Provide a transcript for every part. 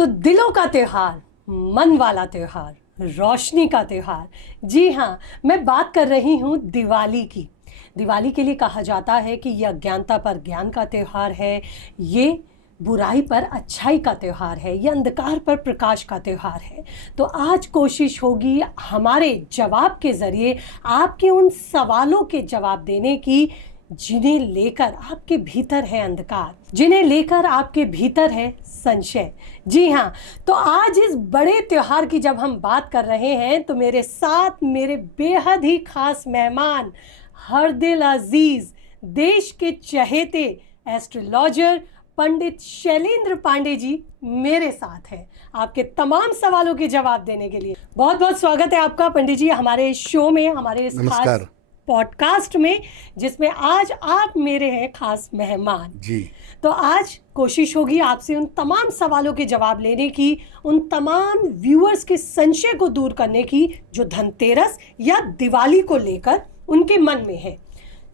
तो दिलों का त्योहार, मन वाला त्योहार, रोशनी का त्योहार। जी हाँ, मैं बात कर रही हूँ दिवाली की। दिवाली के लिए कहा जाता है कि ये अज्ञानता पर ज्ञान का त्योहार है, ये बुराई पर अच्छाई का त्योहार है, ये अंधकार पर प्रकाश का त्योहार है। तो आज कोशिश होगी हमारे जवाब के ज़रिए आपके उन सवालों के जवाब देने की जिन्हें लेकर आपके भीतर है अंधकार, जिन्हें लेकर आपके भीतर है संशय। जी हाँ, तो आज इस बड़े त्योहार की जब हम बात कर रहे हैं तो मेरे साथ मेरे बेहद ही खास मेहमान, हर दिल अजीज, देश के चहेते एस्ट्रोलॉजर पंडित शैलेंद्र पांडे जी मेरे साथ हैं आपके तमाम सवालों के जवाब देने के लिए। बहुत बहुत स्वागत है आपका पंडित जी हमारे शो में, हमारे इस खास पॉडकास्ट में, जिसमें आज आप मेरे हैं खास मेहमान जी। तो आज कोशिश होगी आपसे उन तमाम सवालों के जवाब लेने की, उन तमाम व्यूअर्स के संशय को दूर करने की जो धनतेरस या दिवाली को लेकर उनके मन में है।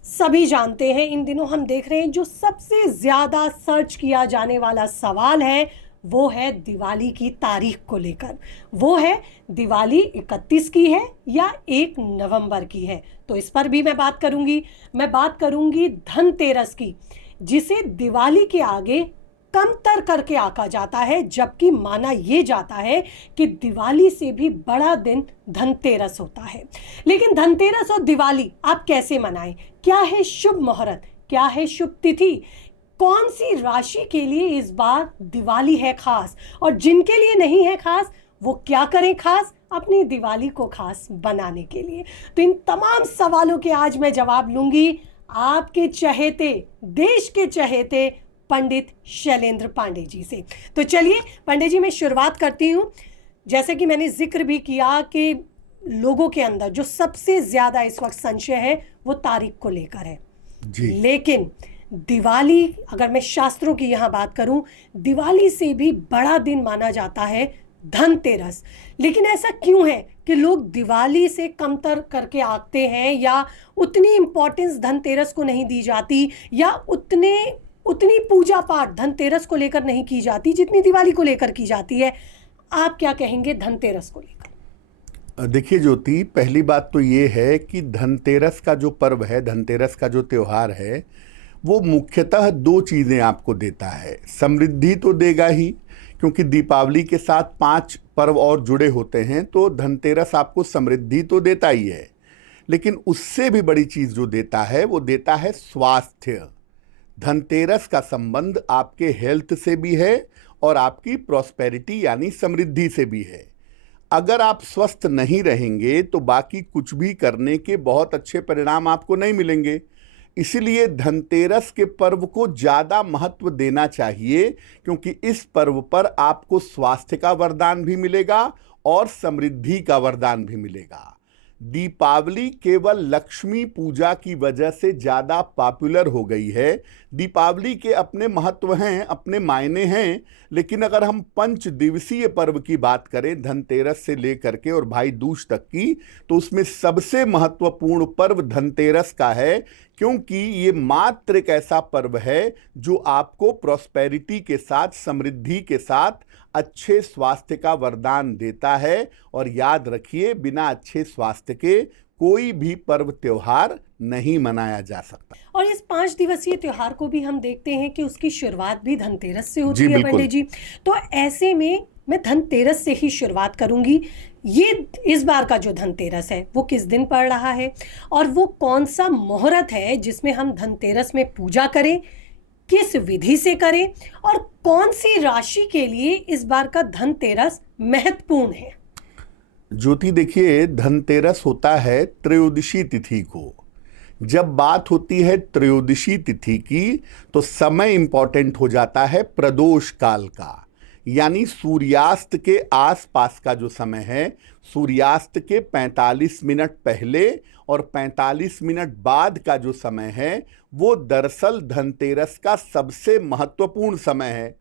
सभी जानते हैं, इन दिनों हम देख रहे हैं जो सबसे ज़्यादा सर्च किया जाने वाला सवाल है वो है दिवाली की तारीख को लेकर। वो है दिवाली 31 की है या 1 नवंबर की है। तो इस पर भी मैं बात करूंगी। मैं बात करूंगी धनतेरस की, जिसे दिवाली के आगे कमतर करके आंका जाता है, जबकि माना यह जाता है कि दिवाली से भी बड़ा दिन धनतेरस होता है। लेकिन धनतेरस और दिवाली आप कैसे मनाएं? क्या है शुभ मुहूर्त? क्या है शुभ तिथि? कौन सी राशि के लिए इस बार दिवाली है खास, और जिनके लिए नहीं है खास वो क्या करें खास अपनी दिवाली को खास बनाने के लिए? तो इन तमाम सवालों के आज मैं जवाब लूंगी आपके चहेते, देश के चहेते पंडित शैलेंद्र पांडे जी से। तो चलिए पंडित जी, मैं शुरुआत करती हूँ। जैसे कि मैंने जिक्र भी किया कि लोगों के अंदर जो सबसे ज्यादा इस वक्त संशय है वो तारीख को लेकर है जी। लेकिन दिवाली, अगर मैं शास्त्रों की यहाँ बात करूं, दिवाली से भी बड़ा दिन माना जाता है धनतेरस। लेकिन ऐसा क्यों है कि लोग दिवाली से कमतर करके आते हैं, या उतनी इंपॉर्टेंस धनतेरस को नहीं दी जाती, या उतनी पूजा पाठ धनतेरस को लेकर नहीं की जाती जितनी दिवाली को लेकर की जाती है? आप क्या कहेंगे धनतेरस को लेकर? देखिए ज्योति, पहली बात तो ये है कि धनतेरस का जो पर्व है, धनतेरस का जो त्योहार है, वो मुख्यतः 2 चीज़ें आपको देता है। समृद्धि तो देगा ही, क्योंकि दीपावली के साथ 5 पर्व और जुड़े होते हैं, तो धनतेरस आपको समृद्धि तो देता ही है। लेकिन उससे भी बड़ी चीज़ जो देता है वो देता है स्वास्थ्य। धनतेरस का संबंध आपके हेल्थ से भी है और आपकी प्रॉस्पेरिटी यानी समृद्धि से भी है। अगर आप स्वस्थ नहीं रहेंगे तो बाकी कुछ भी करने के बहुत अच्छे परिणाम आपको नहीं मिलेंगे। इसीलिए धनतेरस के पर्व को ज़्यादा महत्व देना चाहिए, क्योंकि इस पर्व पर आपको स्वास्थ्य का वरदान भी मिलेगा और समृद्धि का वरदान भी मिलेगा। दीपावली केवल लक्ष्मी पूजा की वजह से ज़्यादा पॉपुलर हो गई है। दीपावली के अपने महत्व हैं, अपने मायने हैं, लेकिन अगर हम 5 दिवसीय पर्व की बात करें, धनतेरस से लेकर के और भाई दूज तक की, तो उसमें सबसे महत्वपूर्ण पर्व धनतेरस का है, क्योंकि ये मात्र एक ऐसा पर्व है जो आपको प्रॉस्पेरिटी के साथ, समृद्धि के साथ अच्छे स्वास्थ्य का वरदान देता है। और याद रखिए, बिना अच्छे स्वास्थ्य के कोई भी पर्व त्योहार नहीं मनाया जा सकता। और इस 5 दिवसीय त्योहार को भी हम देखते हैं कि उसकी शुरुआत भी धनतेरस से होती है पंडित जी। तो ऐसे में मैं धनतेरस से ही शुरुआत करूंगी। ये इस बार का जो धनतेरस है वो किस दिन पड़ रहा है, और वो कौन सा मुहूर्त है जिसमें हम धनतेरस में पूजा करें, किस विधि से करें, और कौन सी राशि के लिए इस बार का धनतेरस महत्वपूर्ण है? ज्योति, देखिए, धनतेरस होता है त्रयोदशी तिथि को। जब बात होती है त्रयोदशी तिथि की तो समय इंपॉर्टेंट हो जाता है प्रदोष काल का, यानी सूर्यास्त के आसपास का जो समय है। सूर्यास्त के 45 मिनट पहले और 45 मिनट बाद का जो समय है वो दरअसल धनतेरस का सबसे महत्वपूर्ण समय है।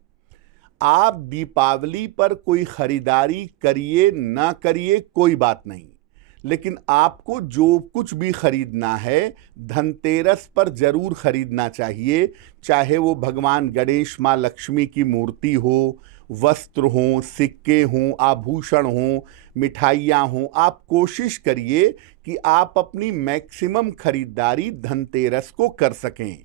आप दीपावली पर कोई खरीदारी करिए ना करिए कोई बात नहीं, लेकिन आपको जो कुछ भी खरीदना है धनतेरस पर जरूर खरीदना चाहिए। चाहे वो भगवान गणेश, माँ लक्ष्मी की मूर्ति हो, वस्त्र हों, सिक्के हों, आभूषण हों, मिठाइयाँ हों, आप कोशिश करिए कि आप अपनी मैक्सिमम खरीदारी धनतेरस को कर सकें।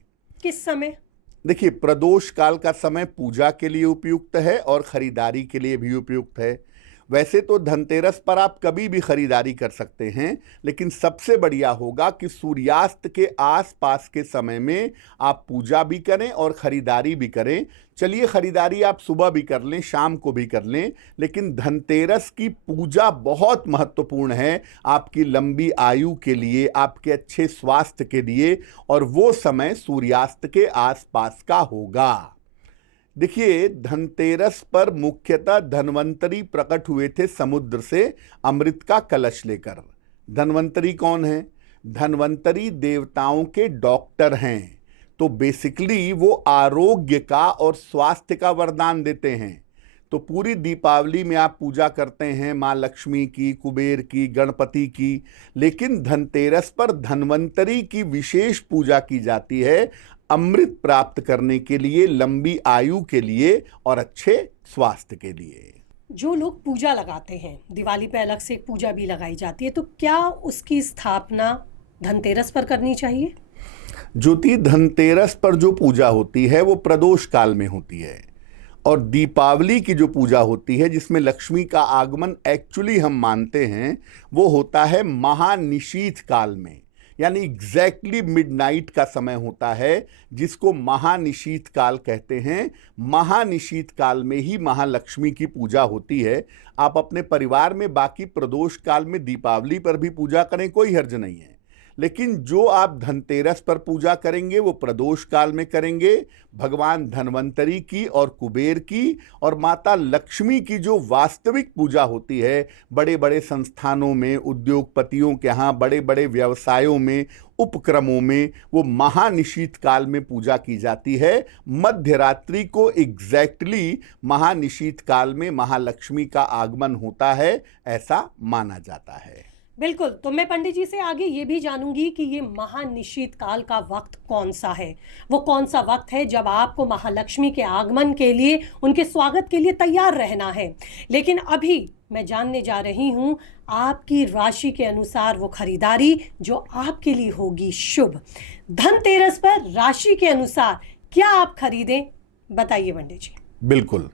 किस समय? देखिए, प्रदोष काल का समय पूजा के लिए उपयुक्त है और खरीदारी के लिए भी उपयुक्त है। वैसे तो धनतेरस पर आप कभी भी खरीदारी कर सकते हैं, लेकिन सबसे बढ़िया होगा कि सूर्यास्त के आसपास के समय में आप पूजा भी करें और खरीदारी भी करें। चलिए, खरीदारी आप सुबह भी कर लें, शाम को भी कर लें, लेकिन धनतेरस की पूजा बहुत महत्वपूर्ण है आपकी लंबी आयु के लिए, आपके अच्छे स्वास्थ्य के लिए, और वो समय सूर्यास्त के आसपास का होगा। देखिए, धनतेरस पर मुख्यतः धन्वंतरी प्रकट हुए थे समुद्र से अमृत का कलश लेकर। धन्वंतरी कौन है? धन्वंतरी देवताओं के डॉक्टर हैं। तो बेसिकली वो आरोग्य का और स्वास्थ्य का वरदान देते हैं। तो पूरी दीपावली में आप पूजा करते हैं माँ लक्ष्मी की, कुबेर की, गणपति की, लेकिन धनतेरस पर धन्वंतरी की विशेष पूजा की जाती है अमृत प्राप्त करने के लिए, लंबी आयु के लिए और अच्छे स्वास्थ्य के लिए। जो लोग पूजा लगाते हैं, दिवाली पे अलग से एक पूजा भी लगाई जाती है, तो क्या उसकी स्थापना धनतेरस पर करनी चाहिए? ज्योति, धनतेरस पर जो पूजा होती है वो प्रदोष काल में होती है, और दीपावली की जो पूजा होती है जिसमें लक्ष्मी का आगमन एक्चुअली हम मानते हैं, वो होता है महानिशीथ काल में, यानी एग्जैक्टली मिडनाइट का समय होता है, जिसको महानिशीथ काल कहते हैं। महानिशीथ काल में ही महालक्ष्मी की पूजा होती है। आप अपने परिवार में बाकी प्रदोष काल में दीपावली पर भी पूजा करें, कोई हर्ज नहीं है, लेकिन जो आप धनतेरस पर पूजा करेंगे वो प्रदोष काल में करेंगे। भगवान धन्वंतरी की और कुबेर की और माता लक्ष्मी की जो वास्तविक पूजा होती है, बड़े बड़े संस्थानों में, उद्योगपतियों के यहाँ, बड़े बड़े व्यवसायों में, उपक्रमों में, वो महानिशीथ काल में पूजा की जाती है। मध्य रात्रि को एग्जैक्टली महानिशीथ काल में महालक्ष्मी का आगमन होता है, ऐसा माना जाता है। बिल्कुल। तो मैं पंडित जी से आगे ये भी जानूंगी कि ये महानिशीथ काल का वक्त कौन सा है, वो कौन सा वक्त है जब आपको महालक्ष्मी के आगमन के लिए, उनके स्वागत के लिए तैयार रहना है। लेकिन अभी मैं जानने जा रही हूँ आपकी राशि के अनुसार वो खरीदारी जो आपके लिए होगी शुभ। धनतेरस पर राशि के अनुसार क्या आप खरीदें, बताइए पंडित जी। बिल्कुल।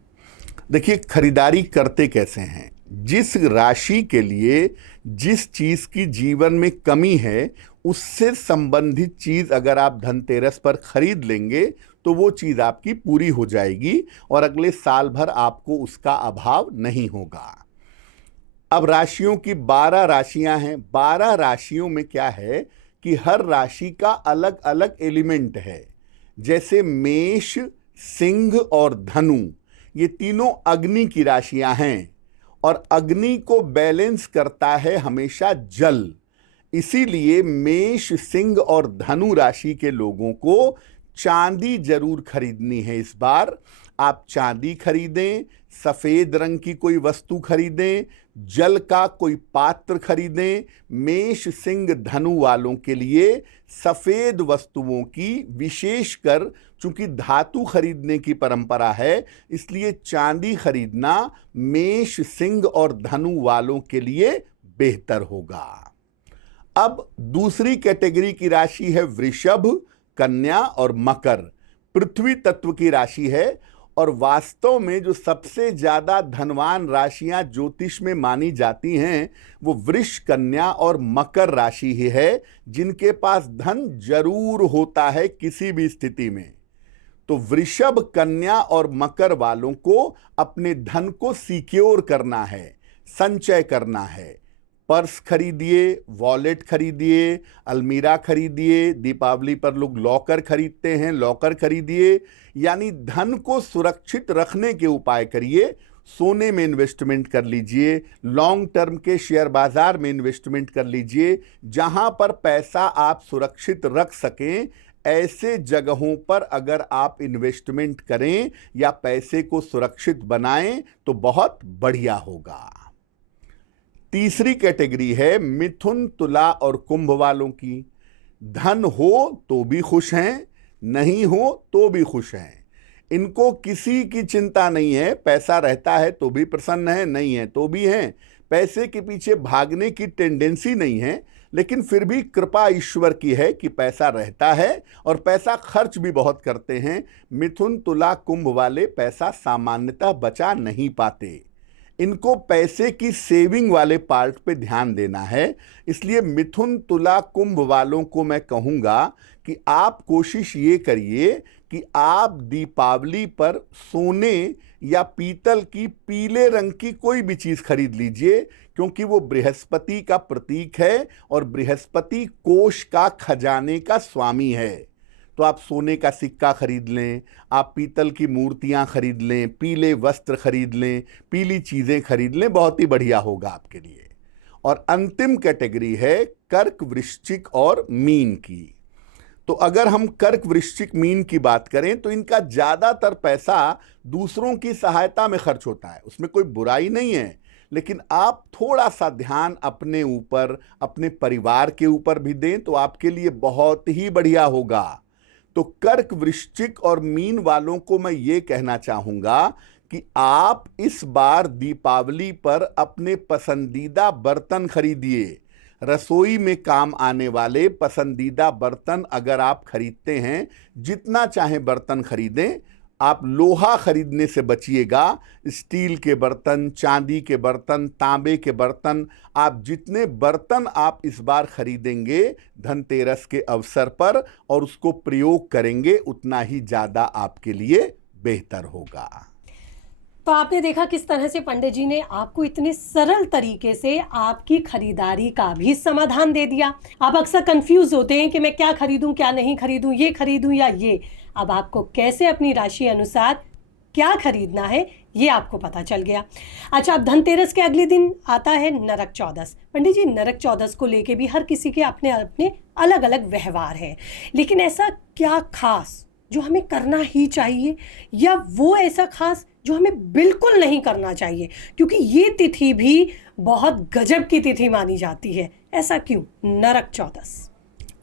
देखिए, खरीदारी करते कैसे हैं? जिस राशि के लिए जिस चीज की जीवन में कमी है, उससे संबंधित चीज अगर आप धनतेरस पर खरीद लेंगे तो वो चीज आपकी पूरी हो जाएगी और अगले साल भर आपको उसका अभाव नहीं होगा। अब राशियों की 12 राशियां हैं। 12 राशियों में क्या है कि हर राशि का अलग अलग एलिमेंट है। जैसे मेष, सिंह और धनु, ये तीनों अग्नि की राशियां हैं और अग्नि को बैलेंस करता है हमेशा जल। इसीलिए मेष, सिंह और धनु राशि के लोगों को चांदी जरूर खरीदनी है। इस बार आप चांदी खरीदें, सफेद रंग की कोई वस्तु खरीदें, जल का कोई पात्र खरीदें। मेष, सिंह, धनु वालों के लिए सफेद वस्तुओं की, विशेषकर चूंकि धातु खरीदने की परंपरा है, इसलिए चांदी खरीदना मेष, सिंह और धनु वालों के लिए बेहतर होगा। अब दूसरी कैटेगरी की राशि है वृषभ, कन्या और मकर। पृथ्वी तत्व की राशि है और वास्तव में जो सबसे ज्यादा धनवान राशियां ज्योतिष में मानी जाती हैं वो वृष, कन्या और मकर राशि ही है, जिनके पास धन जरूर होता है किसी भी स्थिति में। तो वृषभ, कन्या और मकर वालों को अपने धन को सिक्योर करना है, संचय करना है। पर्स खरीदिए, वॉलेट खरीदिए, अलमीरा खरीदिए। दीपावली पर लोग लॉकर खरीदते हैं, लॉकर खरीदिए। यानी धन को सुरक्षित रखने के उपाय करिए। सोने में इन्वेस्टमेंट कर लीजिए, लॉन्ग टर्म के शेयर बाजार में इन्वेस्टमेंट कर लीजिए। जहां पर पैसा आप सुरक्षित रख सकें, ऐसे जगहों पर अगर आप इन्वेस्टमेंट करें या पैसे को सुरक्षित बनाएं तो बहुत बढ़िया होगा। तीसरी कैटेगरी है मिथुन, तुला और कुंभ वालों की। धन हो तो भी खुश हैं, नहीं हो तो भी खुश हैं। इनको किसी की चिंता नहीं है, पैसा रहता है तो भी प्रसन्न है, नहीं है तो भी हैं, पैसे के पीछे भागने की टेंडेंसी नहीं है, लेकिन फिर भी कृपा ईश्वर की है कि पैसा रहता है और पैसा खर्च भी बहुत करते हैं। मिथुन तुला कुंभ वाले पैसा सामान्यतः बचा नहीं पाते, इनको पैसे की सेविंग वाले पार्ट पे ध्यान देना है। इसलिए मिथुन तुला कुंभ वालों को मैं कहूँगा कि आप कोशिश ये करिए कि आप दीपावली पर सोने या पीतल की पीले रंग की कोई भी चीज़ खरीद लीजिए, क्योंकि वो बृहस्पति का प्रतीक है और बृहस्पति कोष का खजाने का स्वामी है। तो आप सोने का सिक्का खरीद लें, आप पीतल की मूर्तियां खरीद लें, पीले वस्त्र खरीद लें, पीली चीज़ें खरीद लें, बहुत ही बढ़िया होगा आपके लिए। और अंतिम कैटेगरी है कर्क, वृश्चिक और मीन की। तो अगर हम कर्क, वृश्चिक, मीन की बात करें तो इनका ज़्यादातर पैसा दूसरों की सहायता में खर्च होता है, उसमें कोई बुराई नहीं है, लेकिन आप थोड़ा सा ध्यान अपने ऊपर, अपने परिवार के ऊपर भी दें तो आपके लिए बहुत ही बढ़िया होगा। तो कर्क, वृश्चिक और मीन वालों को मैं ये कहना चाहूँगा कि आप इस बार दीपावली पर अपने पसंदीदा बर्तन खरीदिए। रसोई में काम आने वाले पसंदीदा बर्तन अगर आप खरीदते हैं, जितना चाहे बर्तन खरीदें, आप लोहा खरीदने से बचिएगा। स्टील के बर्तन, चांदी के बर्तन, तांबे के बर्तन, आप जितने बर्तन आप इस बार खरीदेंगे धनतेरस के अवसर पर और उसको प्रयोग करेंगे, उतना ही ज़्यादा आपके लिए बेहतर होगा। तो आपने देखा किस तरह से पंडित जी ने आपको इतने सरल तरीके से आपकी खरीदारी का भी समाधान दे दिया। आप अक्सर कंफ्यूज होते हैं कि मैं क्या खरीदूं, क्या नहीं खरीदूं, ये खरीदूं या ये। अब आपको कैसे अपनी राशि अनुसार क्या खरीदना है ये आपको पता चल गया। अच्छा, अब धनतेरस के अगले दिन आता है नरक चौदस। पंडित जी, नरक चौदस को लेके भी हर किसी के अपने अपने अलग अलग व्यवहार हैं, लेकिन ऐसा क्या खास जो हमें करना ही चाहिए या वो ऐसा खास जो हमें बिल्कुल नहीं करना चाहिए, क्योंकि ये तिथि भी बहुत गजब की तिथि मानी जाती है। ऐसा क्यों नरक चौदस?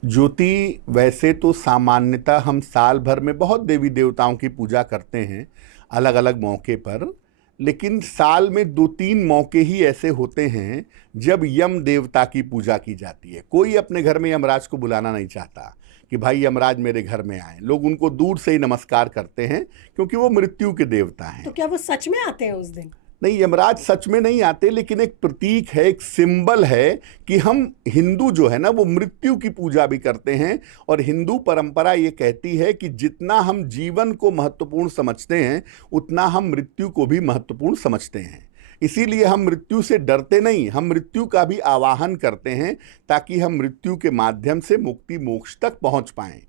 ज्योति, वैसे तो सामान्यतः हम साल भर में बहुत देवी देवताओं की पूजा करते हैं अलग अलग मौके पर, लेकिन साल में 2-3 मौके ही ऐसे होते हैं जब यम देवता की पूजा की जाती है। कोई अपने घर में यमराज को बुलाना नहीं चाहता कि भाई यमराज मेरे घर में आए, लोग उनको दूर से ही नमस्कार करते हैं क्योंकि वो मृत्यु के देवता हैं। तो क्या वो सच में आते हैं उस दिन? नहीं, यमराज सच में नहीं आते, लेकिन एक प्रतीक है, एक सिंबल है कि हम हिंदू जो है ना वो मृत्यु की पूजा भी करते हैं। और हिंदू परंपरा ये कहती है कि जितना हम जीवन को महत्वपूर्ण समझते हैं उतना हम मृत्यु को भी महत्वपूर्ण समझते हैं। इसीलिए हम मृत्यु से डरते नहीं, हम मृत्यु का भी आवाहन करते हैं ताकि हम मृत्यु के माध्यम से मुक्ति मोक्ष तक पहुंच पाएं।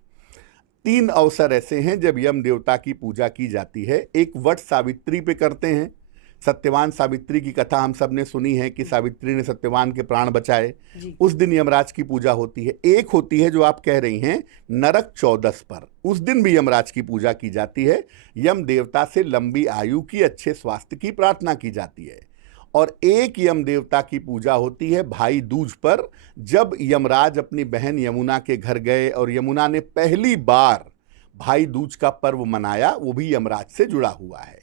3 अवसर ऐसे हैं जब यम देवता की पूजा की जाती है। एक वट सावित्री पे करते हैं। सत्यवान सावित्री की कथा हम सब ने सुनी है कि सावित्री ने सत्यवान के प्राण बचाए, उस दिन यमराज की पूजा होती है। एक होती है जो आप कह रही हैं नरक चौदस पर, उस दिन भी यमराज की पूजा की जाती है। यम देवता से लंबी आयु की, अच्छे स्वास्थ्य की प्रार्थना की जाती है। और एक यम देवता की पूजा होती है भाई दूज पर, जब यमराज अपनी बहन यमुना के घर गए और यमुना ने पहली बार भाई दूज का पर्व मनाया, वो भी यमराज से जुड़ा हुआ है।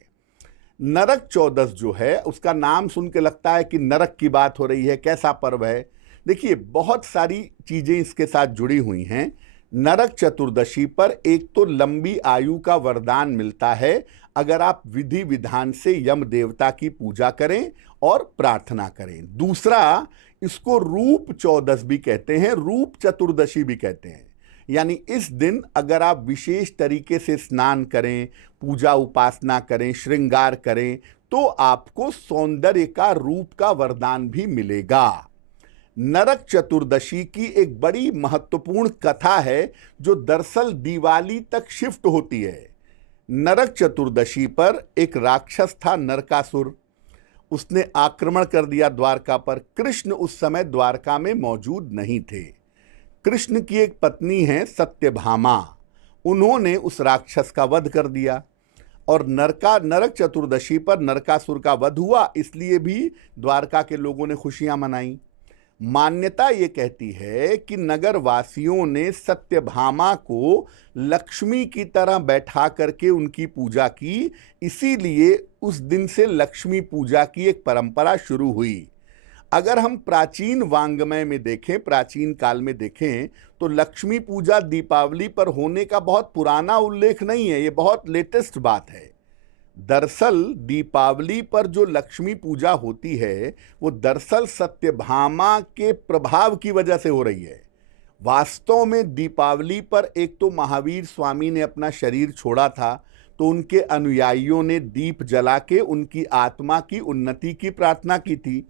नरक चौदस जो है उसका नाम सुन के लगता है कि नरक की बात हो रही है, कैसा पर्व है। देखिए, बहुत सारी चीज़ें इसके साथ जुड़ी हुई हैं। नरक चतुर्दशी पर एक तो लंबी आयु का वरदान मिलता है अगर आप विधि विधान से यम देवता की पूजा करें और प्रार्थना करें। दूसरा, इसको रूप चौदस भी कहते हैं, रूप चतुर्दशी भी कहते हैं। यानी इस दिन अगर आप विशेष तरीके से स्नान करें, पूजा उपासना करें, श्रृंगार करें, तो आपको सौंदर्य का, रूप का वरदान भी मिलेगा। नरक चतुर्दशी की एक बड़ी महत्वपूर्ण कथा है जो दरअसल दिवाली तक शिफ्ट होती है। नरक चतुर्दशी पर एक राक्षस था नरकासुर, उसने आक्रमण कर दिया द्वारका पर। कृष्ण उस समय द्वारका में मौजूद नहीं थे। कृष्ण की एक पत्नी है सत्यभामा, उन्होंने उस राक्षस का वध कर दिया और नरक चतुर्दशी पर नरकासुर का वध हुआ, इसलिए भी द्वारका के लोगों ने खुशियां मनाई। मान्यता ये कहती है कि नगर वासियों ने सत्यभामा को लक्ष्मी की तरह बैठा करके उनकी पूजा की, इसीलिए उस दिन से लक्ष्मी पूजा की एक परंपरा शुरू हुई। अगर हम प्राचीन वांग्मय में देखें, प्राचीन काल में देखें, तो लक्ष्मी पूजा दीपावली पर होने का बहुत पुराना उल्लेख नहीं है, ये बहुत लेटेस्ट बात है। दरअसल दीपावली पर जो लक्ष्मी पूजा होती है वो दरअसल सत्यभामा के प्रभाव की वजह से हो रही है। वास्तव में दीपावली पर एक तो महावीर स्वामी ने अपना शरीर छोड़ा था, तो उनके अनुयायियों ने दीप जला के उनकी आत्मा की उन्नति की प्रार्थना की थी।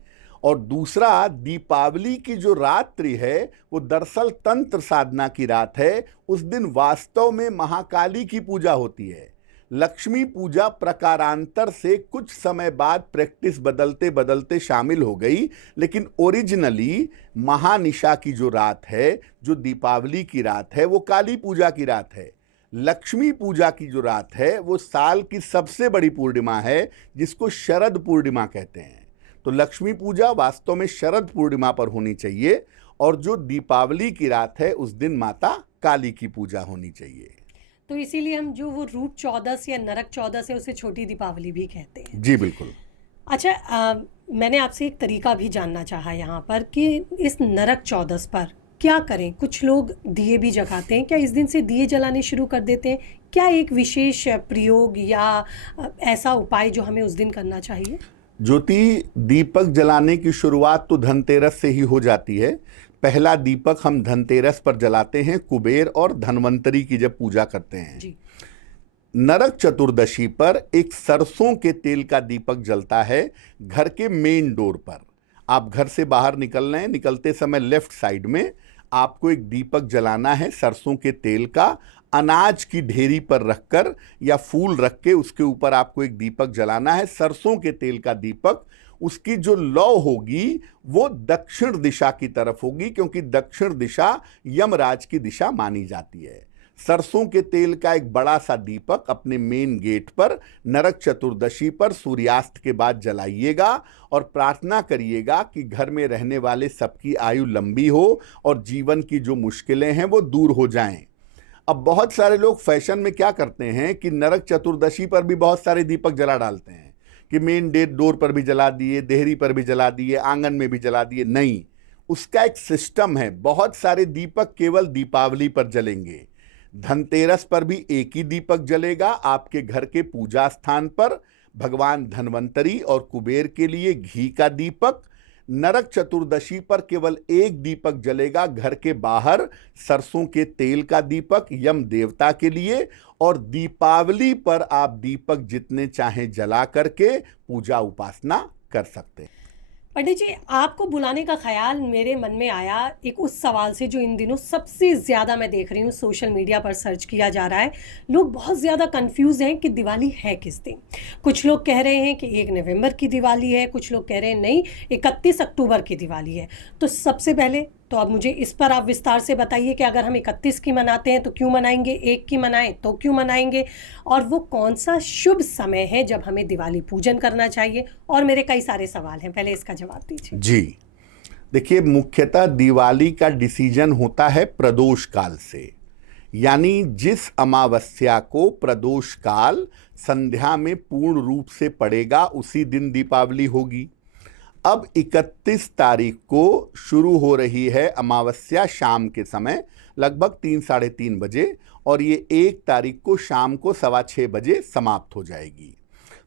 और दूसरा, दीपावली की जो रात्रि है वो दरअसल तंत्र साधना की रात है। उस दिन वास्तव में महाकाली की पूजा होती है। लक्ष्मी पूजा प्रकारांतर से कुछ समय बाद प्रैक्टिस बदलते बदलते शामिल हो गई, लेकिन ओरिजिनली महानिशा की जो रात है, जो दीपावली की रात है, वो काली पूजा की रात है। लक्ष्मी पूजा की जो रात है वो साल की सबसे बड़ी पूर्णिमा है, जिसको शरद पूर्णिमा कहते हैं। तो लक्ष्मी पूजा वास्तव में शरद पूर्णिमा पर होनी चाहिए, और जो दीपावली की रात है उस दिन माता काली की पूजा होनी चाहिए। तो इसीलिए हम जो वो रूप चौदस या नरक चौदस है उसे छोटी दीपावली भी कहते हैं। जी बिल्कुल। अच्छा, मैंने आपसे एक तरीका भी जानना चाहा यहाँ पर कि इस नरक चौदस पर क्या करें। कुछ लोग दिए भी जगाते हैं, क्या इस दिन से दिए जलाने शुरू कर देते हैं? क्या एक विशेष प्रयोग या ऐसा उपाय जो हमें उस दिन करना चाहिए? ज्योति, दीपक जलाने की शुरुआत तो धनतेरस से ही हो जाती है। पहला दीपक हम धनतेरस पर जलाते हैं, कुबेर और धनवंतरी की जब पूजा करते हैं। जी। नरक चतुर्दशी पर एक सरसों के तेल का दीपक जलता है घर के मेन डोर पर। आप घर से बाहर निकल रहे हैं, निकलते समय लेफ्ट साइड में आपको एक दीपक जलाना है सरसों के तेल का। अनाज की ढेरी पर रखकर या फूल रख के उसके ऊपर आपको एक दीपक जलाना है, सरसों के तेल का दीपक। उसकी जो लौ होगी वो दक्षिण दिशा की तरफ होगी, क्योंकि दक्षिण दिशा यमराज की दिशा मानी जाती है। सरसों के तेल का एक बड़ा सा दीपक अपने मेन गेट पर नरक चतुर्दशी पर सूर्यास्त के बाद जलाइएगा और प्रार्थना करिएगा कि घर में रहने वाले सबकी आयु लंबी हो और जीवन की जो मुश्किलें हैं वो दूर हो जाएं। अब बहुत सारे लोग फैशन में क्या करते हैं कि नरक चतुर्दशी पर भी बहुत सारे दीपक जला डालते हैं कि मेन डोर पर भी जला दिए, देहरी पर भी जला दिए, आंगन में भी जला दिए। नहीं, उसका एक सिस्टम है। बहुत सारे दीपक केवल दीपावली पर जलेंगे। धनतेरस पर भी एक ही दीपक जलेगा आपके घर के पूजा स्थान पर, भगवान धनवंतरी और कुबेर के लिए घी का दीपक। नरक चतुर्दशी पर केवल एक दीपक जलेगा घर के बाहर, सरसों के तेल का दीपक यम देवता के लिए। और दीपावली पर आप दीपक जितने चाहें जला करके पूजा उपासना कर सकते हैं। पंडित जी, आपको बुलाने का ख्याल मेरे मन में आया एक उस सवाल से जो इन दिनों सबसे ज़्यादा मैं देख रही हूँ सोशल मीडिया पर सर्च किया जा रहा है। लोग बहुत ज़्यादा कंफ्यूज हैं कि दिवाली है किस दिन। कुछ लोग कह रहे हैं कि 1 नवंबर की दिवाली है, कुछ लोग कह रहे हैं नहीं 31 अक्टूबर की दिवाली है। तो सबसे पहले तो अब मुझे इस पर आप विस्तार से बताइए कि अगर हम 31 की मनाते हैं तो क्यों मनाएंगे, 1 की मनाएं तो क्यों मनाएंगे, और वो कौन सा शुभ समय है जब हमें दिवाली पूजन करना चाहिए। और मेरे कई सारे सवाल हैं, पहले इसका जवाब दीजिए। जी देखिए, मुख्यतः दिवाली का डिसीजन होता है प्रदोष काल से, यानी जिस अमावस्या को प्रदोष काल संध्या में पूर्ण रूप से पड़ेगा उसी दिन दीपावली होगी। अब 31 तारीख को शुरू हो रही है अमावस्या शाम के समय लगभग 3 साढ़े 3 बजे, और ये 1 तारीख को शाम को 6:15 बजे समाप्त हो जाएगी।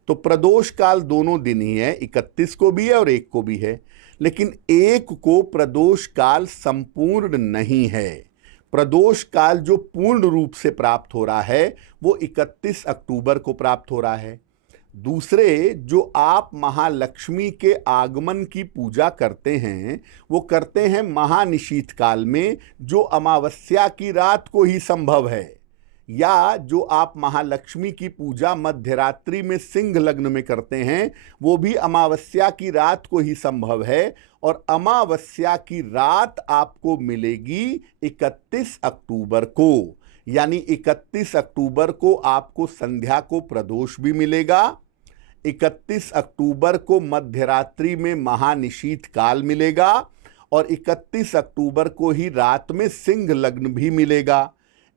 तो प्रदोष काल दोनों दिन ही है, 31 को भी है और 1 को भी है। लेकिन 1 को प्रदोष काल संपूर्ण नहीं है। प्रदोष काल जो पूर्ण रूप से प्राप्त हो रहा है वो 31 अक्टूबर को प्राप्त हो रहा है। दूसरे, जो आप महालक्ष्मी के आगमन की पूजा करते हैं वो करते हैं महानिशीत काल में, जो अमावस्या की रात को ही संभव है। या जो आप महालक्ष्मी की पूजा मध्यरात्रि में सिंह लग्न में करते हैं वो भी अमावस्या की रात को ही संभव है। और अमावस्या की रात आपको मिलेगी 31 अक्टूबर को, यानी 31 अक्टूबर को आपको संध्या को प्रदोष भी मिलेगा, 31 अक्टूबर को मध्यरात्रि में महानिशीत काल मिलेगा, और 31 अक्टूबर को ही रात में सिंह लग्न भी मिलेगा।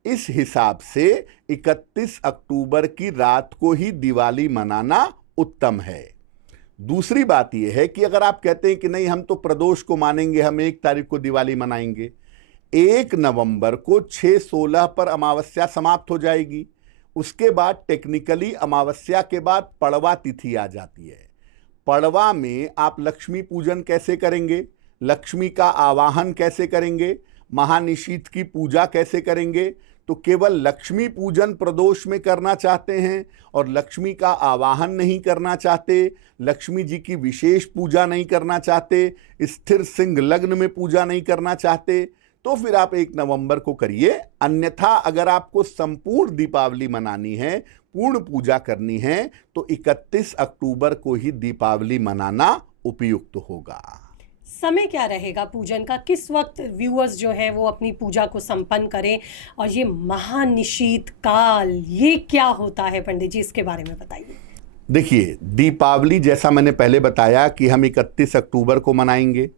इस हिसाब से 31 अक्टूबर की रात को ही दिवाली मनाना उत्तम है। दूसरी बात यह है कि अगर आप कहते हैं कि नहीं हम तो प्रदोष को मानेंगे, हम 1 तारीख को दिवाली मनाएंगे, 1 नवंबर को 6-16 पर अमावस्या समाप्त हो जाएगी। उसके बाद टेक्निकली अमावस्या के बाद पड़वा तिथि आ जाती है। पड़वा में आप लक्ष्मी पूजन कैसे करेंगे, लक्ष्मी का आवाहन कैसे करेंगे, महानिशीथ की पूजा कैसे करेंगे? तो केवल लक्ष्मी पूजन प्रदोष में करना चाहते हैं और लक्ष्मी का आवाहन नहीं करना चाहते, लक्ष्मी जी की विशेष पूजा नहीं करना चाहते, स्थिर सिंह लग्न में पूजा नहीं करना चाहते, तो फिर आप 1 नवंबर को करिए। अन्यथा अगर आपको संपूर्ण दीपावली मनानी है, पूर्ण पूजा करनी है, तो 31 अक्टूबर को ही दीपावली मनाना उपयुक्त होगा। समय क्या रहेगा पूजन का, किस वक्त व्यूअर्स जो हैं वो अपनी पूजा को संपन्न करें? और ये महानिशीथ काल ये क्या होता है पंडित जी, इसके बारे में बताइए। देखिए, दीपावली जैसा मैंने पहले बताया कि हम 31 अक्टूबर को मनाएंगे,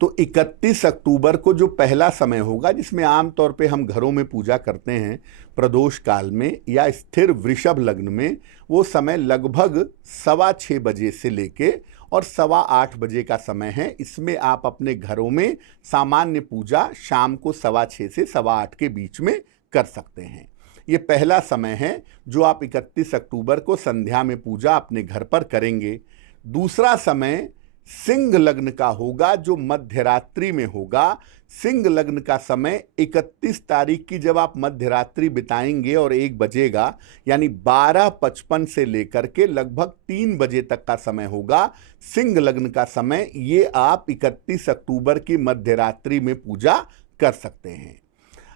तो 31 अक्टूबर को जो पहला समय होगा जिसमें आमतौर पे हम घरों में पूजा करते हैं प्रदोष काल में या स्थिर वृषभ लग्न में, वो समय लगभग 6:15 बजे से लेके और 8:15 बजे का समय है। इसमें आप अपने घरों में सामान्य पूजा शाम को 6:15 से 8:15 के बीच में कर सकते हैं। ये पहला समय है जो आप 31 अक्टूबर को संध्या में पूजा अपने घर पर करेंगे। दूसरा समय सिंह लग्न का होगा जो मध्यरात्रि में होगा। सिंह लग्न का समय 31 तारीख की जब आप मध्यरात्रि बिताएंगे और 1 बजेगा, यानी 12:55 से लेकर के लगभग 3 बजे तक का समय होगा सिंह लग्न का समय। ये आप 31 अक्टूबर की मध्यरात्रि में पूजा कर सकते हैं।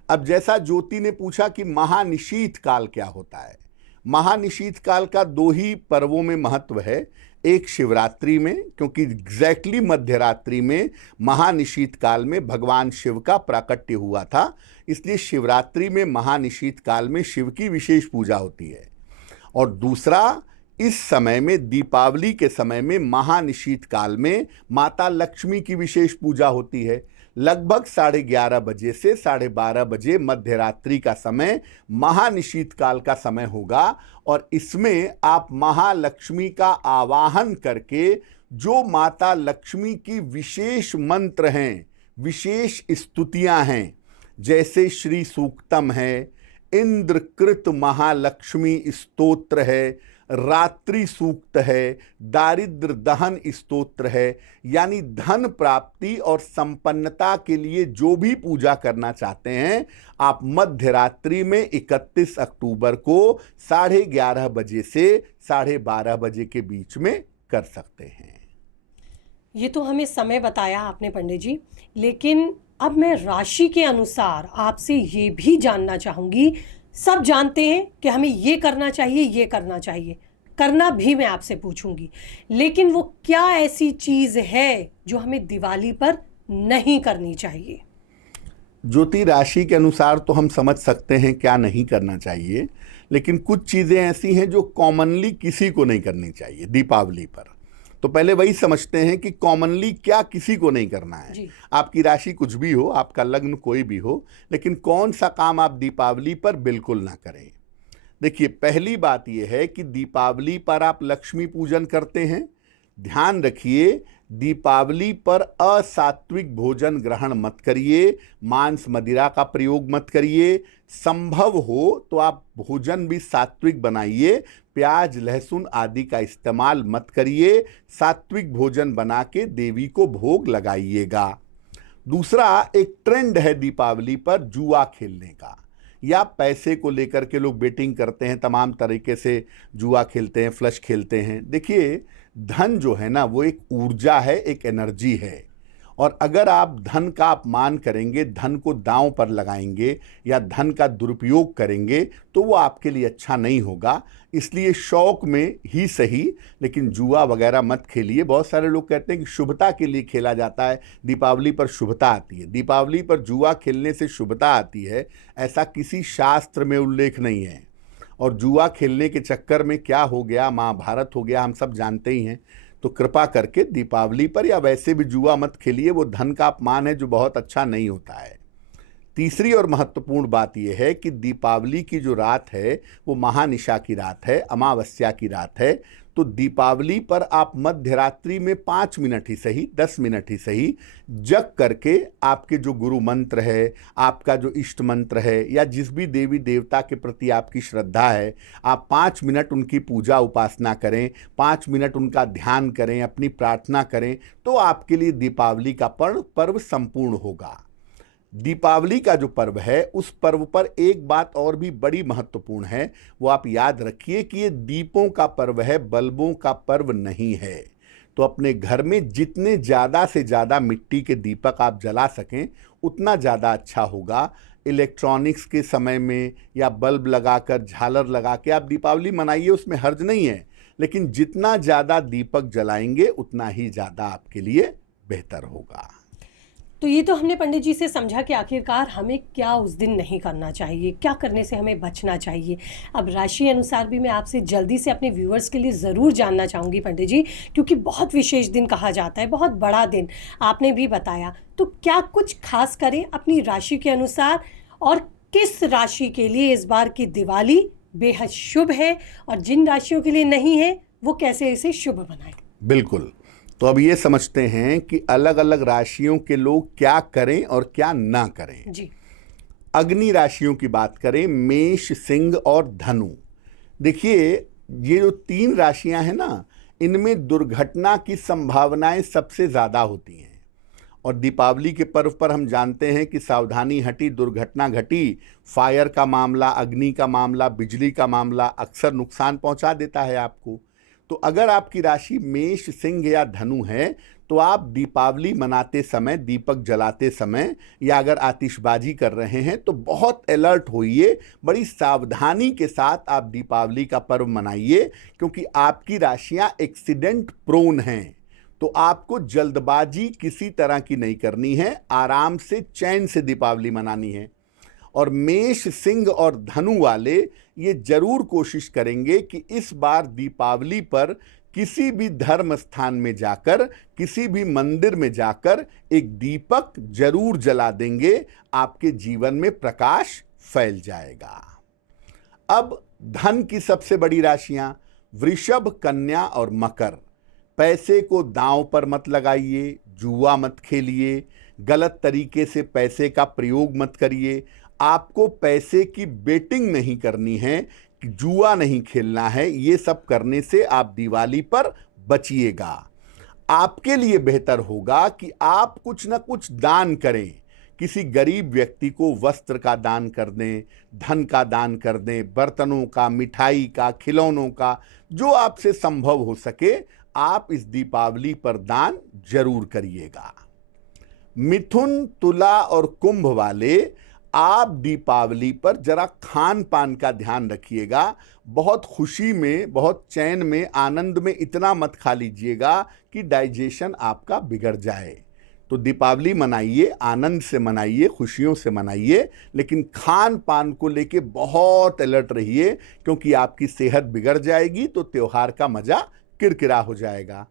अब जैसा ज्योति ने पूछा कि महानिशीथ काल क्या होता है, महानिशीथ काल का 2 ही पर्वों में महत्व है। एक शिवरात्रि में, क्योंकि एग्जैक्टली मध्यरात्रि में महानिशीथ काल में भगवान शिव का प्राकट्य हुआ था, इसलिए शिवरात्रि में महानिशीथ काल में शिव की विशेष पूजा होती है। और दूसरा, इस समय में दीपावली के समय में महानिशीथ काल में माता लक्ष्मी की विशेष पूजा होती है। लगभग 11:30 बजे से 12:30 बजे मध्यरात्रि का समय महानिशीथ काल का समय होगा और इसमें आप महालक्ष्मी का आवाहन करके जो माता लक्ष्मी की विशेष मंत्र हैं, विशेष स्तुतियां हैं, जैसे श्री सूक्तम है, इंद्रकृत महालक्ष्मी स्तोत्र है, रात्रि सूक्त है, दारिद्र दहन स्तोत्र है, यानी धन प्राप्ति और संपन्नता के लिए जो भी पूजा करना चाहते हैं आप मध्यरात्रि में 31 अक्टूबर को 11:30 बजे से 12:30 बजे के बीच में कर सकते हैं। ये तो हमें समय बताया आपने पंडित जी, लेकिन अब मैं राशि के अनुसार आपसे ये भी जानना चाहूँगी। सब जानते हैं कि हमें ये करना चाहिए, ये करना चाहिए, करना भी मैं आपसे पूछूंगी, लेकिन वो क्या ऐसी चीज़ है जो हमें दिवाली पर नहीं करनी चाहिए? ज्योति राशि के अनुसार तो हम समझ सकते हैं क्या नहीं करना चाहिए, लेकिन कुछ चीज़ें ऐसी हैं जो कॉमनली किसी को नहीं करनी चाहिए दीपावली पर। तो पहले वही समझते हैं कि कॉमनली क्या किसी को नहीं करना है। आपकी राशि कुछ भी हो, आपका लग्न कोई भी हो, लेकिन कौन सा काम आप दीपावली पर बिल्कुल ना करें। देखिए, पहली बात यह है कि दीपावली पर आप लक्ष्मी पूजन करते हैं, ध्यान रखिए दीपावली पर असात्विक भोजन ग्रहण मत करिए, मांस मदिरा का प्रयोग मत करिए। संभव हो तो आप भोजन भी सात्विक बनाइए, प्याज लहसुन आदि का इस्तेमाल मत करिए। सात्विक भोजन बना के देवी को भोग लगाइएगा। दूसरा, एक ट्रेंड है दीपावली पर जुआ खेलने का, या पैसे को लेकर के लोग बेटिंग करते हैं, तमाम तरीके से जुआ खेलते हैं, फ्लश खेलते हैं। देखिए, धन जो है ना वो एक ऊर्जा है, एक एनर्जी है, और अगर आप धन का अपमान करेंगे, धन को दांव पर लगाएंगे या धन का दुरुपयोग करेंगे तो वो आपके लिए अच्छा नहीं होगा। इसलिए शौक में ही सही, लेकिन जुआ वगैरह मत खेलिए। बहुत सारे लोग कहते हैं कि शुभता के लिए खेला जाता है, दीपावली पर शुभता आती है। दीपावली पर जुआ खेलने से शुभता आती है ऐसा किसी शास्त्र में उल्लेख नहीं है। और जुआ खेलने के चक्कर में क्या हो गया, महाभारत हो गया, हम सब जानते ही हैं। तो कृपा करके दीपावली पर या वैसे भी जुआ मत खेलिए, वो धन का अपमान है जो बहुत अच्छा नहीं होता है। तीसरी और महत्वपूर्ण बात यह है कि दीपावली की जो रात है वो महानिशा की रात है, अमावस्या की रात है। तो दीपावली पर आप मध्य रात्रि में 5 मिनट ही सही, 10 मिनट ही सही जग करके आपके जो गुरु मंत्र है, आपका जो इष्ट मंत्र है, या जिस भी देवी देवता के प्रति आपकी श्रद्धा है, आप 5 मिनट उनकी पूजा उपासना करें, 5 मिनट उनका ध्यान करें, अपनी प्रार्थना करें, तो आपके लिए दीपावली का पर्व संपूर्ण होगा। दीपावली का जो पर्व है उस पर्व पर एक बात और भी बड़ी महत्वपूर्ण है, वो आप याद रखिए कि ये दीपों का पर्व है, बल्बों का पर्व नहीं है। तो अपने घर में जितने ज़्यादा से ज़्यादा मिट्टी के दीपक आप जला सकें उतना ज़्यादा अच्छा होगा। इलेक्ट्रॉनिक्स के समय में या बल्ब लगाकर, झालर लगा के आप दीपावली मनाइए, उसमें हर्ज नहीं है, लेकिन जितना ज़्यादा दीपक जलाएंगे उतना ही ज़्यादा आपके लिए बेहतर होगा। तो ये तो हमने पंडित जी से समझा कि आखिरकार हमें क्या उस दिन नहीं करना चाहिए, क्या करने से हमें बचना चाहिए। अब राशि अनुसार भी मैं आपसे जल्दी से अपने व्यूअर्स के लिए ज़रूर जानना चाहूँगी पंडित जी, क्योंकि बहुत विशेष दिन कहा जाता है, बहुत बड़ा दिन आपने भी बताया। तो क्या कुछ खास करें अपनी राशि के अनुसार, और किस राशि के लिए इस बार की दिवाली बेहद शुभ है और जिन राशियों के लिए नहीं है वो कैसे इसे शुभ बनाएं? बिल्कुल। तो अब ये समझते हैं कि अलग अलग राशियों के लोग क्या करें और क्या ना करें। जी। अग्नि राशियों की बात करें, मेष, सिंह और धनु। देखिए, ये जो 3 राशियां हैं ना, इनमें दुर्घटना की संभावनाएं सबसे ज़्यादा होती हैं। और दीपावली के पर्व पर हम जानते हैं कि सावधानी हटी दुर्घटना घटी। फायर का मामला, अग्नि का मामला, बिजली का मामला अक्सर नुकसान पहुंचा देता है आपको। तो अगर आपकी राशि मेष, सिंह या धनु है तो आप दीपावली मनाते समय, दीपक जलाते समय, या अगर आतिशबाजी कर रहे हैं तो बहुत अलर्ट होइए, बड़ी सावधानी के साथ आप दीपावली का पर्व मनाइए, क्योंकि आपकी राशियां एक्सीडेंट प्रोन हैं। तो आपको जल्दबाजी किसी तरह की नहीं करनी है, आराम से चैन से दीपावली मनानी है। और मेष, सिंह और धनु वाले ये जरूर कोशिश करेंगे कि इस बार दीपावली पर किसी भी धर्म स्थान में जाकर, किसी भी मंदिर में जाकर एक दीपक जरूर जला देंगे, आपके जीवन में प्रकाश फैल जाएगा। अब धन की सबसे बड़ी राशियां वृषभ, कन्या और मकर। पैसे को दांव पर मत लगाइए, जुआ मत खेलिए, गलत तरीके से पैसे का प्रयोग मत करिए। आपको पैसे की बेटिंग नहीं करनी है, जुआ नहीं खेलना है। ये सब करने से आप दिवाली पर बचिएगा। आपके लिए बेहतर होगा कि आप कुछ ना कुछ दान करें। किसी गरीब व्यक्ति को वस्त्र का दान कर दें, धन का दान कर दें, बर्तनों का, मिठाई का, खिलौनों का, जो आपसे संभव हो सके आप इस दीपावली पर दान जरूर करिएगा। मिथुन, तुला और कुंभ वाले, आप दीपावली पर जरा खान पान का ध्यान रखिएगा। बहुत खुशी में, बहुत चैन में, आनंद में इतना मत खा लीजिएगा कि डाइजेशन आपका बिगड़ जाए। तो दीपावली मनाइए, आनंद से मनाइए, खुशियों से मनाइए, लेकिन खान पान को लेके बहुत अलर्ट रहिए, क्योंकि आपकी सेहत बिगड़ जाएगी तो त्योहार का मजा किरकिरा हो जाएगा।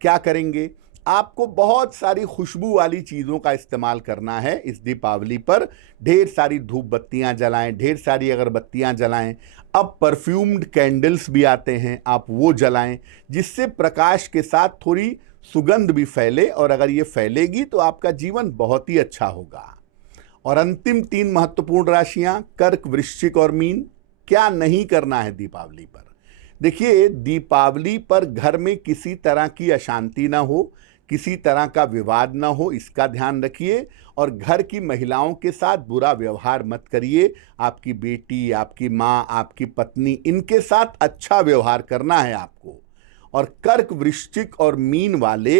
क्या करेंगे? आपको बहुत सारी खुशबू वाली चीज़ों का इस्तेमाल करना है इस दीपावली पर। ढेर सारी धूप बत्तियाँ जलाएं, ढेर सारी अगरबत्तियाँ जलाएं। अब परफ्यूम्ड कैंडल्स भी आते हैं, आप वो जलाएं, जिससे प्रकाश के साथ थोड़ी सुगंध भी फैले, और अगर ये फैलेगी तो आपका जीवन बहुत ही अच्छा होगा। और अंतिम 3 महत्वपूर्ण राशियां कर्क, वृश्चिक और मीन। क्या नहीं करना है दीपावली पर? देखिए, दीपावली पर घर में किसी तरह की अशांति ना हो, किसी तरह का विवाद ना हो, इसका ध्यान रखिए। और घर की महिलाओं के साथ बुरा व्यवहार मत करिए। आपकी बेटी, आपकी माँ, आपकी पत्नी, इनके साथ अच्छा व्यवहार करना है आपको। और कर्क, वृश्चिक और मीन वाले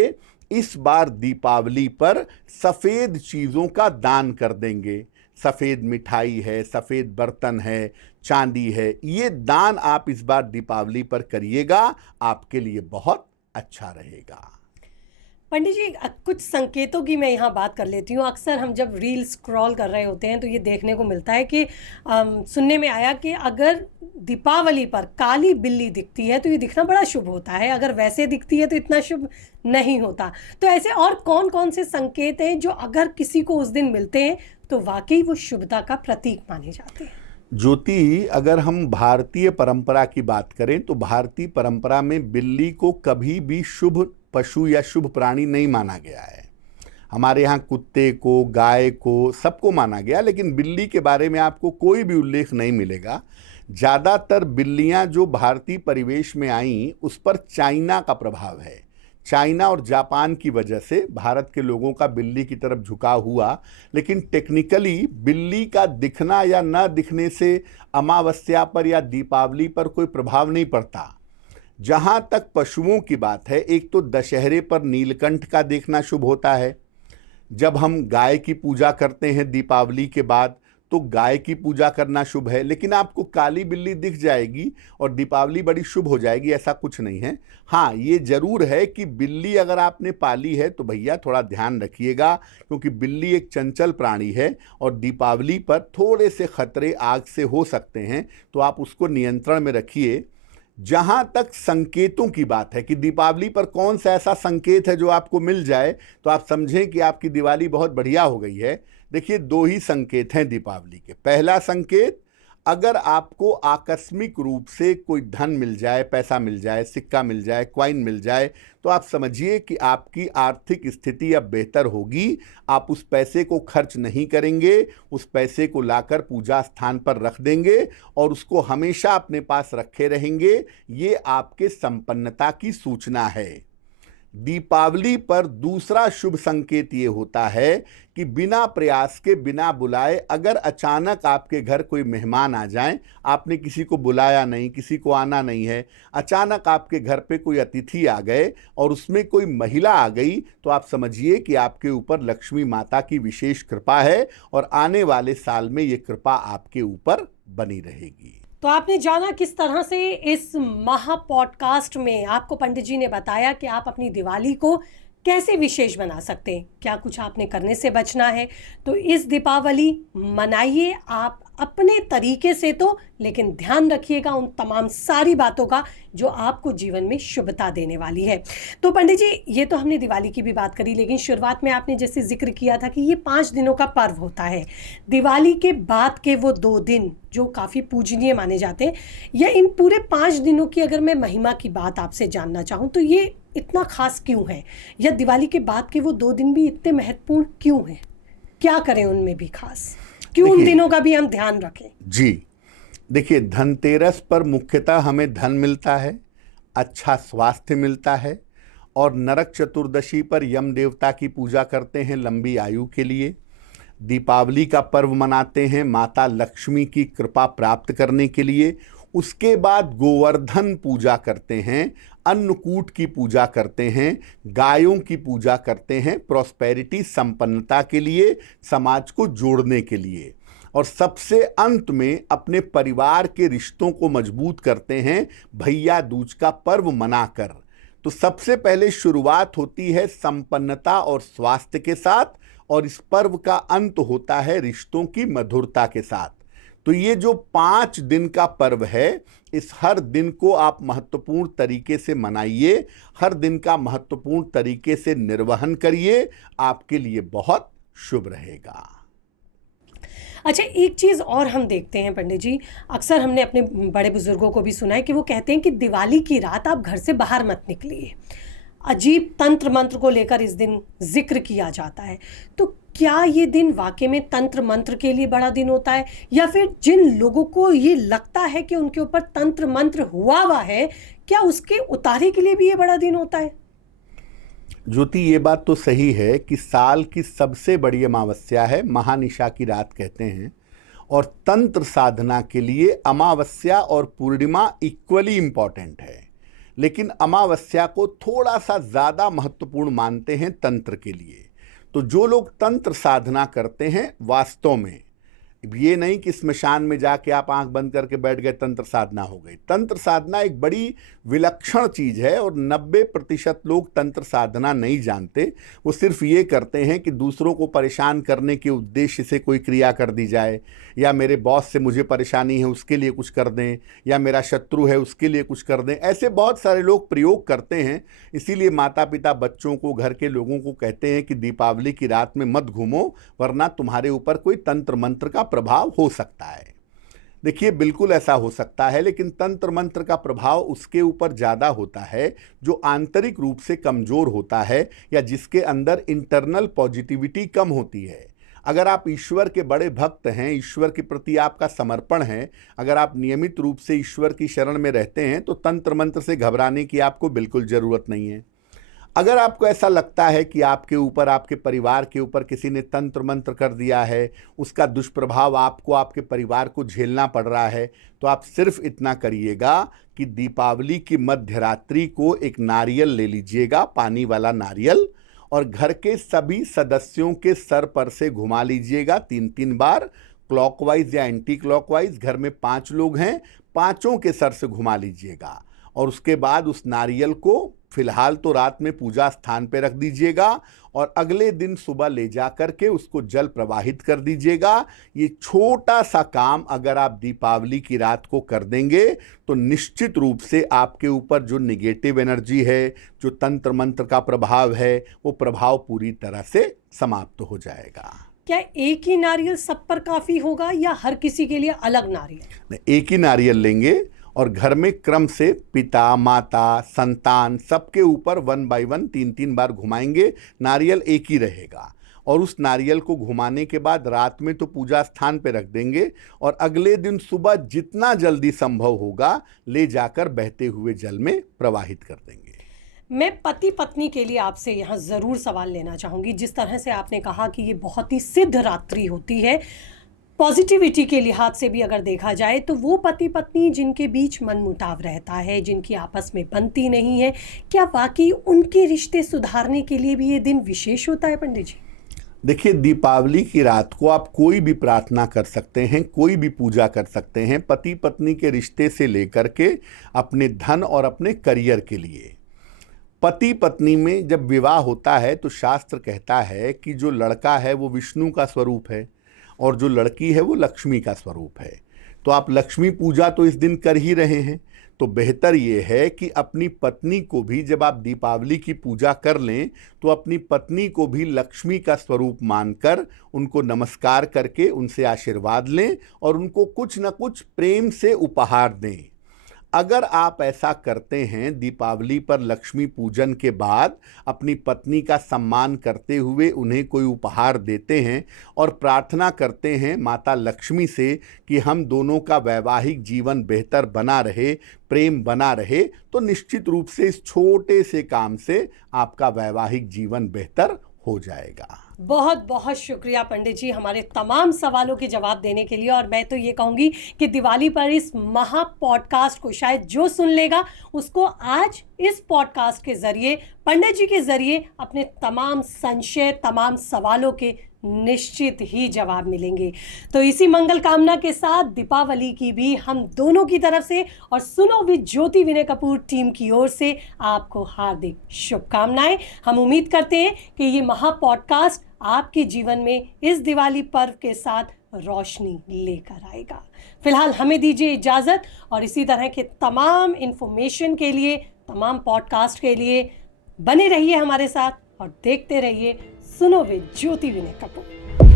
इस बार दीपावली पर सफ़ेद चीज़ों का दान कर देंगे। सफ़ेद मिठाई है, सफ़ेद बर्तन है, चांदी है, ये दान आप इस बार दीपावली पर करिएगा, आपके लिए बहुत अच्छा रहेगा। पंडित जी, कुछ संकेतों की मैं यहाँ बात कर लेती हूँ। अक्सर हम जब रील स्क्रॉल कर रहे होते हैं तो ये देखने को मिलता है कि सुनने में आया कि अगर दीपावली पर काली बिल्ली दिखती है तो ये दिखना बड़ा शुभ होता है, अगर वैसे दिखती है तो इतना शुभ नहीं होता। तो ऐसे और कौन कौन से संकेत हैं जो अगर किसी को उस दिन मिलते हैं तो वाकई वो शुभता का प्रतीक माने जाते हैं? ज्योति, अगर हम भारतीय परंपरा की बात करें तो भारतीय परंपरा में बिल्ली को कभी भी शुभ पशु या शुभ प्राणी नहीं माना गया है। हमारे यहाँ कुत्ते को, गाय को, सबको माना गया, लेकिन बिल्ली के बारे में आपको कोई भी उल्लेख नहीं मिलेगा। ज़्यादातर बिल्लियाँ जो भारतीय परिवेश में आईं उस पर चाइना का प्रभाव है। चाइना और जापान की वजह से भारत के लोगों का बिल्ली की तरफ झुकाव हुआ, लेकिन टेक्निकली बिल्ली का दिखना या न दिखने से अमावस्या पर या दीपावली पर कोई प्रभाव नहीं पड़ता। जहाँ तक पशुओं की बात है, एक तो दशहरे पर नीलकंठ का देखना शुभ होता है। जब हम गाय की पूजा करते हैं दीपावली के बाद तो गाय की पूजा करना शुभ है, लेकिन आपको काली बिल्ली दिख जाएगी और दीपावली बड़ी शुभ हो जाएगी, ऐसा कुछ नहीं है। हाँ, ये जरूर है कि बिल्ली अगर आपने पाली है तो भैया थोड़ा ध्यान रखिएगा, क्योंकि बिल्ली एक चंचल प्राणी है और दीपावली पर थोड़े से खतरे आग से हो सकते हैं, तो आप उसको नियंत्रण में रखिए। जहाँ तक संकेतों की बात है कि दीपावली पर कौन सा ऐसा संकेत है जो आपको मिल जाए तो आप समझें कि आपकी दिवाली बहुत बढ़िया हो गई है। देखिए, दो ही संकेत हैं दीपावली के। पहला संकेत, अगर आपको आकस्मिक रूप से कोई धन मिल जाए, पैसा मिल जाए, सिक्का मिल जाए, कॉइन मिल जाए, तो आप समझिए कि आपकी आर्थिक स्थिति अब बेहतर होगी। आप उस पैसे को खर्च नहीं करेंगे, उस पैसे को लाकर पूजा स्थान पर रख देंगे और उसको हमेशा अपने पास रखे रहेंगे। ये आपके संपन्नता की सूचना है। दीपावली पर दूसरा शुभ संकेत ये होता है कि बिना प्रयास के, बिना बुलाए, अगर अचानक आपके घर कोई मेहमान आ जाएं, आपने किसी को बुलाया नहीं, किसी को आना नहीं है, अचानक आपके घर पे कोई अतिथि आ गए और उसमें कोई महिला आ गई, तो आप समझिए कि आपके ऊपर लक्ष्मी माता की विशेष कृपा है और आने वाले साल में ये कृपा आपके ऊपर बनी रहेगी। तो आपने जाना किस तरह से इस महा पॉडकास्ट में आपको पंडित जी ने बताया कि आप अपनी दिवाली को कैसे विशेष बना सकते हैं, क्या कुछ आपने करने से बचना है। तो इस दीपावली मनाइए आप अपने तरीके से तो, लेकिन ध्यान रखिएगा उन तमाम सारी बातों का जो आपको जीवन में शुभता देने वाली है। तो पंडित जी, ये तो हमने दिवाली की भी बात करी, लेकिन शुरुआत में आपने जैसे जिक्र किया था कि ये 5 दिनों का पर्व होता है। दिवाली के बाद के वो 2 दिन जो काफ़ी पूजनीय माने जाते हैं, या इन पूरे 5 दिनों की अगर मैं महिमा की बात आपसे जानना चाहूँ तो ये इतना खास क्यों है, या दिवाली के बाद के वो 2 दिन भी इतने महत्वपूर्ण क्यों हैं? क्या करें उनमें भी खास, क्यों उन दिनों का भी हम ध्यान रखें? जी देखिए, धनतेरस पर मुख्यतः हमें धन मिलता है, अच्छा स्वास्थ्य मिलता है, और नरक चतुर्दशी पर यम देवता की पूजा करते हैं लंबी आयु के लिए। दीपावली का पर्व मनाते हैं माता लक्ष्मी की कृपा प्राप्त करने के लिए। उसके बाद गोवर्धन पूजा करते हैं, अन्नकूट की पूजा करते हैं, गायों की पूजा करते हैं, प्रॉस्पेरिटी, संपन्नता के लिए, समाज को जोड़ने के लिए। और सबसे अंत में अपने परिवार के रिश्तों को मजबूत करते हैं भैया दूज का पर्व मनाकर। तो सबसे पहले शुरुआत होती है संपन्नता और स्वास्थ्य के साथ, और इस पर्व का अंत होता है रिश्तों की मधुरता के साथ। तो ये जो 5 दिन का पर्व है, इस हर दिन को आप महत्वपूर्ण तरीके से मनाइए, हर दिन का महत्वपूर्ण तरीके से निर्वहन करिए, आपके लिए बहुत शुभ रहेगा। अच्छा, एक चीज़ और हम देखते हैं पंडित जी, अक्सर हमने अपने बड़े बुजुर्गों को भी सुना है कि वो कहते हैं कि दिवाली की रात आप घर से बाहर मत निकलिए। अजीब तंत्र मंत्र को लेकर इस दिन जिक्र किया जाता है। तो क्या ये दिन वाकई में तंत्र मंत्र के लिए बड़ा दिन होता है, या फिर जिन लोगों को ये लगता है कि उनके ऊपर तंत्र मंत्र हुआ है, क्या उसके उतारे के लिए भी ये बड़ा दिन होता है? ज्योति, ये बात तो सही है कि साल की सबसे बड़ी अमावस्या है, महानिशा की रात कहते हैं, और तंत्र साधना के लिए अमावस्या और पूर्णिमा इक्वली इम्पॉर्टेंट है, लेकिन अमावस्या को थोड़ा सा ज़्यादा महत्वपूर्ण मानते हैं तंत्र के लिए। तो जो लोग तंत्र साधना करते हैं, वास्तव में ये नहीं कि स्मशान में जाके आप आंख बंद करके बैठ गए, तंत्र साधना हो गई। तंत्र साधना एक बड़ी विलक्षण चीज है और 90% लोग तंत्र साधना नहीं जानते। वो सिर्फ ये करते हैं कि दूसरों को परेशान करने के उद्देश्य से कोई क्रिया कर दी जाए, या मेरे बॉस से मुझे परेशानी है उसके लिए कुछ कर दें, या मेरा शत्रु है उसके लिए कुछ कर दें। ऐसे बहुत सारे लोग प्रयोग करते हैं। इसीलिए माता पिता बच्चों को, घर के लोगों को कहते हैं कि दीपावली की रात में मत घूमो, वरना तुम्हारे ऊपर कोई तंत्र मंत्र का प्रभाव हो सकता है। देखिए, बिल्कुल ऐसा हो सकता है, लेकिन तंत्र मंत्र का प्रभाव उसके ऊपर ज़्यादा होता है जो आंतरिक रूप से कमज़ोर होता है, या जिसके अंदर इंटरनल पॉजिटिविटी कम होती है। अगर आप ईश्वर के बड़े भक्त हैं, ईश्वर के प्रति आपका समर्पण है, अगर आप नियमित रूप से ईश्वर की शरण में रहते हैं, तो तंत्र मंत्र से घबराने की आपको बिल्कुल ज़रूरत नहीं है। अगर आपको ऐसा लगता है कि आपके ऊपर, आपके परिवार के ऊपर किसी ने तंत्र मंत्र कर दिया है, उसका दुष्प्रभाव आपको, आपके परिवार को झेलना पड़ रहा है, तो आप सिर्फ इतना करिएगा कि दीपावली की मध्य रात्रि को एक नारियल ले लीजिएगा, पानी वाला नारियल, और घर के सभी सदस्यों के सर पर से घुमा लीजिएगा 3-3 बार, क्लॉकवाइज या एंटी क्लॉकवाइज। घर में 5 लोग हैं, 5ओं के सर से घुमा लीजिएगा। और उसके बाद उस नारियल को फिलहाल तो रात में पूजा स्थान पे रख दीजिएगा, और अगले दिन सुबह ले जा करके उसको जल प्रवाहित कर दीजिएगा। ये छोटा सा काम अगर आप दीपावली की रात को कर देंगे, तो निश्चित रूप से आपके ऊपर जो निगेटिव एनर्जी है, जो तंत्र मंत्र का प्रभाव है, वो प्रभाव पूरी तरह से समाप्त हो जाएगा। क्या एक ही नारियल सब पर काफी होगा, या हर किसी के लिए अलग नारियल? एक ही नारियल लेंगे और घर में क्रम से पिता, माता, संतान सबके ऊपर 1 बाय 1 3-3 बार घुमाएंगे। नारियल एक ही रहेगा, और उस नारियल को घुमाने के बाद रात में तो पूजा स्थान पे रख देंगे, और अगले दिन सुबह जितना जल्दी संभव होगा ले जाकर बहते हुए जल में प्रवाहित कर देंगे। मैं पति पत्नी के लिए आपसे यहाँ ज़रूर सवाल लेना चाहूँगी। जिस तरह से आपने कहा कि ये बहुत ही सिद्ध रात्रि होती है, पॉजिटिविटी के लिहाज से भी अगर देखा जाए, तो वो पति पत्नी जिनके बीच मनमुटाव रहता है, जिनकी आपस में बनती नहीं है, क्या वाकई उनके रिश्ते सुधारने के लिए भी ये दिन विशेष होता है पंडित जी? देखिए, दीपावली की रात को आप कोई भी प्रार्थना कर सकते हैं, कोई भी पूजा कर सकते हैं, पति पत्नी के रिश्ते से लेकर के अपने धन और अपने करियर के लिए। पति पत्नी में जब विवाह होता है तो शास्त्र कहता है कि जो लड़का है वो विष्णु का स्वरूप है, और जो लड़की है वो लक्ष्मी का स्वरूप है। तो आप लक्ष्मी पूजा तो इस दिन कर ही रहे हैं, तो बेहतर ये है कि अपनी पत्नी को भी, जब आप दीपावली की पूजा कर लें, तो अपनी पत्नी को भी लक्ष्मी का स्वरूप मानकर उनको नमस्कार करके उनसे आशीर्वाद लें, और उनको कुछ न कुछ प्रेम से उपहार दें। अगर आप ऐसा करते हैं, दीपावली पर लक्ष्मी पूजन के बाद अपनी पत्नी का सम्मान करते हुए उन्हें कोई उपहार देते हैं, और प्रार्थना करते हैं माता लक्ष्मी से कि हम दोनों का वैवाहिक जीवन बेहतर बना रहे, प्रेम बना रहे, तो निश्चित रूप से इस छोटे से काम से आपका वैवाहिक जीवन बेहतर हो जाएगा। बहुत बहुत शुक्रिया पंडित जी हमारे तमाम सवालों के जवाब देने के लिए। और मैं तो ये कहूँगी कि दिवाली पर इस महा पॉडकास्ट को शायद जो सुन लेगा, उसको आज इस पॉडकास्ट के ज़रिए, पंडित जी के ज़रिए, अपने तमाम संशय, तमाम सवालों के निश्चित ही जवाब मिलेंगे। तो इसी मंगल कामना के साथ दीपावली की भी हम दोनों की तरफ से और सुनो with Jyoti Vinay Kapoor team की ओर से आपको हार्दिक शुभकामनाएं। हम उम्मीद करते हैं कि ये महा पॉडकास्ट आपके जीवन में इस दिवाली पर्व के साथ रोशनी लेकर आएगा। फिलहाल हमें दीजिए इजाज़त, और इसी तरह के तमाम इन्फॉर्मेशन के लिए, तमाम पॉडकास्ट के लिए बने रहिए हमारे साथ और देखते रहिए सुनो विद ज्योति विनय कपूर।